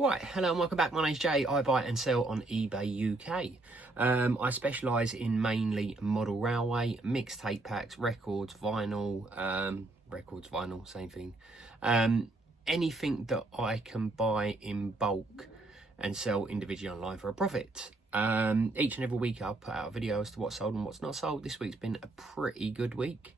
Right, hello and welcome back. My name's Jay. I buy and sell on eBay UK. I specialise in mainly model railway, mixtape packs, records, vinyl, same thing. Anything that I can buy in bulk and sell individually online for a profit. Each and every week I'll put out a video as to what's sold and what's not sold. This week's been a pretty good week.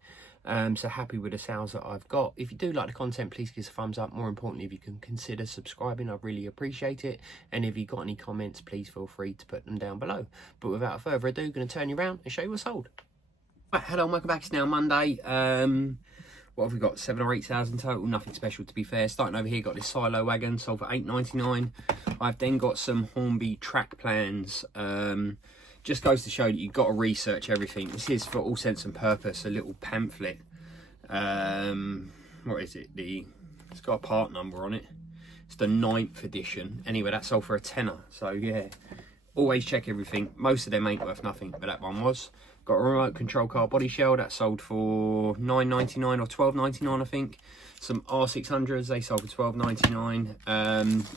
So happy with the sales that I've got. If you do like the content, please give us a thumbs up. More importantly, if you can consider subscribing, I'd really appreciate it. And if you've got any comments, please feel free to put them down below. But without further ado, I'm going to turn you around and show you what's sold. Right, hello and welcome back. It's now Monday. What have we got? 7,000 or 8,000 total. Nothing special, to be fair. Starting over here, got this silo wagon sold for £8.99. I've then got some Hornby track plans. Just goes to show that you've got to research everything. This is, for all sense and purpose, a little pamphlet. What is it? It's got a part number on it. It's the 9th edition. Anyway, that's sold for a tenner. So yeah, always check everything. Most of them ain't worth nothing, but that one was. Got a remote control car body shell that sold for £9.99 or £12.99, I think. Some R600s, they sold for £12.99.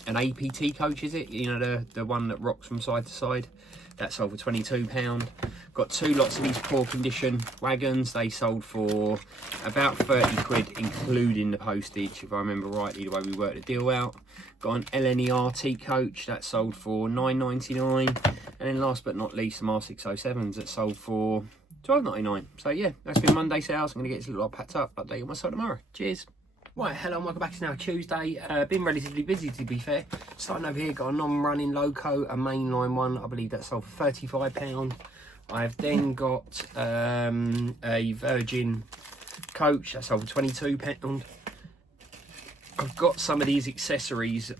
An APT coach, is it? You know, the one that rocks from side to side. That sold for £22. Got two lots of these poor condition wagons. They sold for about 30 quid, including the postage, if I remember rightly, the way we worked the deal out. Got an LNER coach that sold for £9.99. And then last but not least, some R607s that sold for £12.99. So yeah, that's been Monday sales. I'm going to get this little lot packed up. Update you myself tomorrow. Cheers. Right, hello and welcome back. It's now Tuesday. Been relatively busy, to be fair. Starting over here, got a non-running loco, a mainline one. I believe that sold for £35. I've then got a Virgin coach that sold for £22. I've got some of these accessories.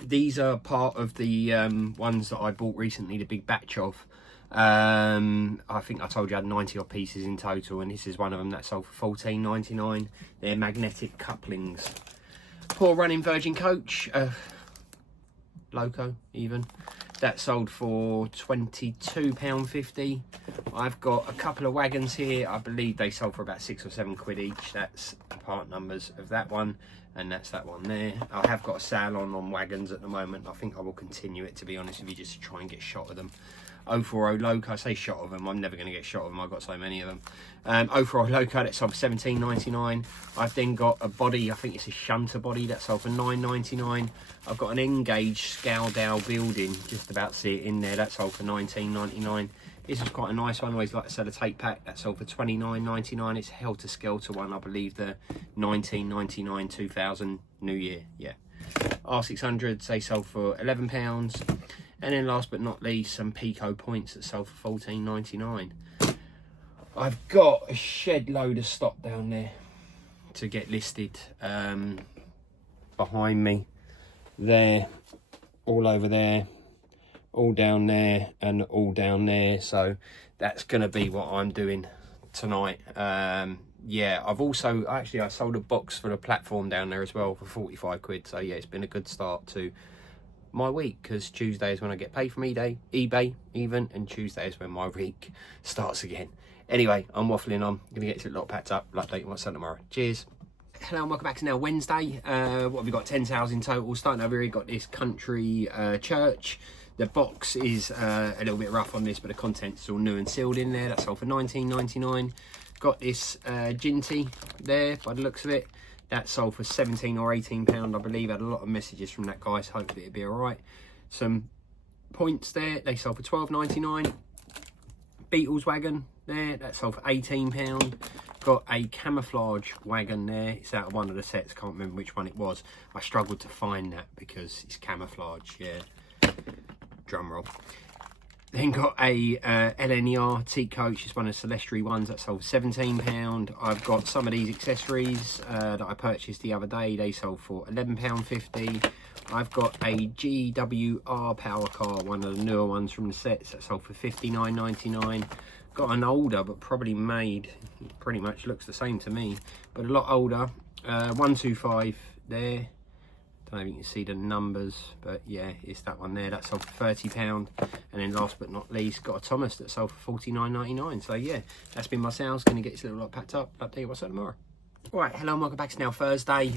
These are part of the ones that I bought recently, the big batch of. I think I told you I had 90 odd pieces in total, and this is one of them that sold for £14.99. They're magnetic couplings. Poor running Virgin coach, loco even, that sold for £22.50. I've got a couple of wagons here. I believe they sold for about 6 or 7 quid each. That's the part numbers of that one, and that's that one there. I have got a sale on wagons at the moment. I think I will continue it, to be honest with you, just to try and get shot of them. 040 loco, I say shot of them, I'm never going to get shot of them, I've got so many of them. 040 loco, that sold for £17.99. I've then got a body, I think it's a shunter body, that sold for £9.99. I've got an Engage Scaldale building, just about to see it in there, that sold for £19.99. This was quite a nice one. I always like to sell a tape pack. That sold for £29.99. It's Helter Skelter one, I believe, the 1999 2000 New Year. Yeah. R600s, they sold for £11. And then last but not least, some Pico points that sold for £14.99. I've got a shed load of stock down there to get listed. Behind me, there, all over there, all down there, and all down there. So that's going to be what I'm doing tonight. Yeah, I've also, actually I sold a box for the platform down there as well for 45 quid. So yeah, it's been a good start to my week, because Tuesday is when I get paid from eBay even, and Tuesday is when my week starts again. Anyway, I'm waffling on. I'm going to get this lot packed up. I'll update you myself tomorrow. Cheers. Hello and welcome back to now Wednesday. What have we got? 10 sales in total. Starting over here, got this country church. The box is a little bit rough on this, but the content's all new and sealed in there. That's sold for £19.99. Got this Ginty there, by the looks of it. That sold for £17 or £18, I believe. I had a lot of messages from that guy, so hopefully it'll be all right. Some points there, they sold for £12.99. Beatles wagon there, that sold for £18. Got a camouflage wagon there. It's out of one of the sets, can't remember which one it was. I struggled to find that because it's camouflage, yeah. Drum roll. Then got a LNER coach. It's one of the Celestri ones that sold for £17. I've got some of these accessories that I purchased the other day. They sold for £11.50. I've got a GWR power car, one of the newer ones from the sets, that sold for £59.99. Got an older, but probably made, pretty much looks the same to me, but a lot older. 125 there. Don't know if you can see the numbers, but yeah, it's that one there. That sold for £30. And then last but not least, got a Thomas that sold for £49.99. So yeah, that's been my sales. Going to get this little lot packed up. Update you what's up tomorrow. All right, hello and welcome back. It's now Thursday.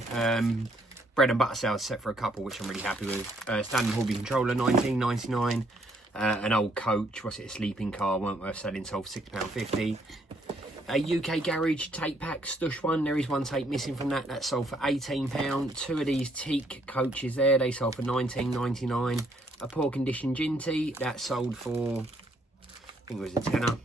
bread and butter sales set for a couple, which I'm really happy with. Standard Hobby controller, $19.99. An old coach, what's it, a sleeping car, weren't worth selling, sold for £6.50. A UK garage tape pack, Stush one. There is one tape missing from that. That sold for £18. Two of these teak coaches there, they sold for $19.99. A poor condition Ginty, that sold for, I think it was a tenner.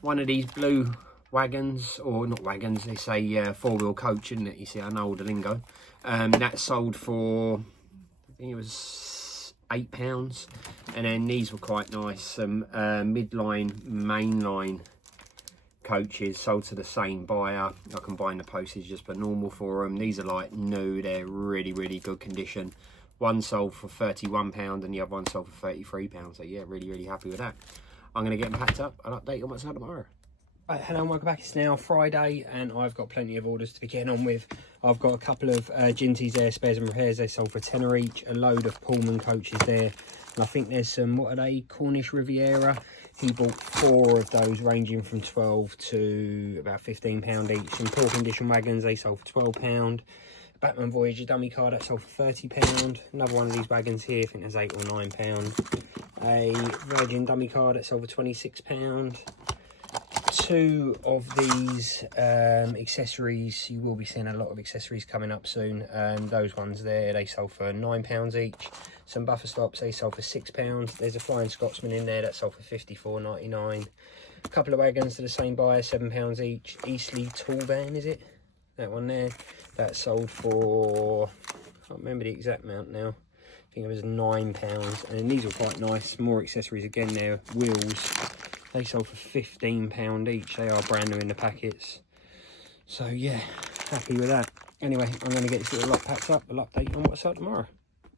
One of these blue wagons, or not wagons, they say four-wheel coach, isn't it? You see, I know all the lingo. That sold for, I think it was £8. And then these were quite nice, some midline, mainline coaches sold to the same buyer. I combine the postage just for normal for them. These are like new, they're really, really good condition. One sold for £31 and the other one sold for £33. So yeah, really, really happy with that. I'm going to get them packed up. I'll update you on what's out tomorrow. Right, hello and welcome back. It's now Friday and I've got plenty of orders to be getting on with. I've got a couple of Ginties there, spares and repairs. They sold for a tenner each. A load of Pullman coaches there. And I think there's some, what are they, Cornish Riviera. He bought 4 of those, ranging from 12 to about £15 each. Some poor condition wagons, they sold for £12. Batman Voyager dummy car, that sold for £30. Another one of these wagons here, I think there's £8 or £9. A Virgin dummy car, that sold for £26. 2 of these accessories, you will be seeing a lot of accessories coming up soon. Those ones there, they sold for £9 each. Some buffer stops, they sold for £6. There's a Flying Scotsman in there that sold for $54.99. A couple of wagons to the same buyer, £7 each. Eastleigh Tool Van, is it? That one there, that sold for, I can't remember the exact amount now. I think it was £9. And these were quite nice. More accessories again there. Wheels, they sold for £15 each. They are brand new in the packets. So yeah, happy with that. Anyway, I'm going to get this little lot packed up. I'll update you on what's up tomorrow.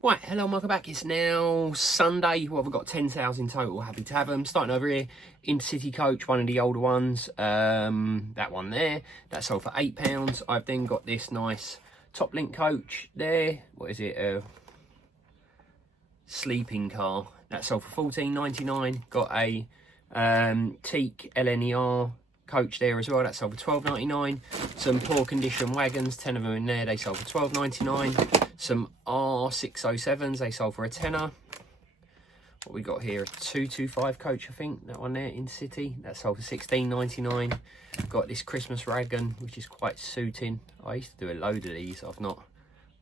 Right, hello, welcome back. It's now Sunday. Well, we've got 10,000 in total. Happy to have them. Starting over here, Intercity coach, one of the older ones. That one there, that sold for £8. I've then got this nice Top Link coach there. What is it? Sleeping car. That sold for £14.99. Got a teak LNER coach there as well. That sold for £12.99. Some poor condition wagons, 10 of them in there. They sold for £12.99. Some R607s, they sold for a tenner. What we got here, a 225 coach, I think, that one there in City, that sold for £16.99. Got this Christmas wagon, which is quite suiting. I used to do a load of these. I've not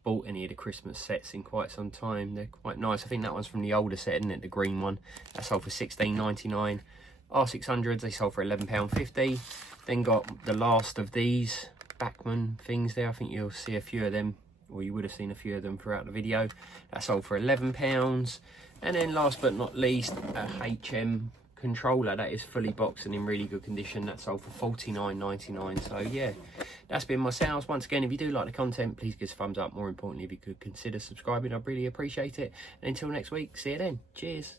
bought any of the Christmas sets in quite some time. They're quite nice. I think that one's from the older set, isn't it, the green one? That sold for £16.99. R600s, they sold for £11.50. Then got the last of these Bachmann things there. I think you'll see a few of them, or you would have seen a few of them throughout the video. That sold for £11. And then last but not least, a HM controller that is fully boxed and in really good condition. That sold for £49.99. So yeah, that's been my sales. Once again, if you do like the content, please give us a thumbs up. More importantly, if you could consider subscribing, I'd really appreciate it. And until next week, see you then. Cheers.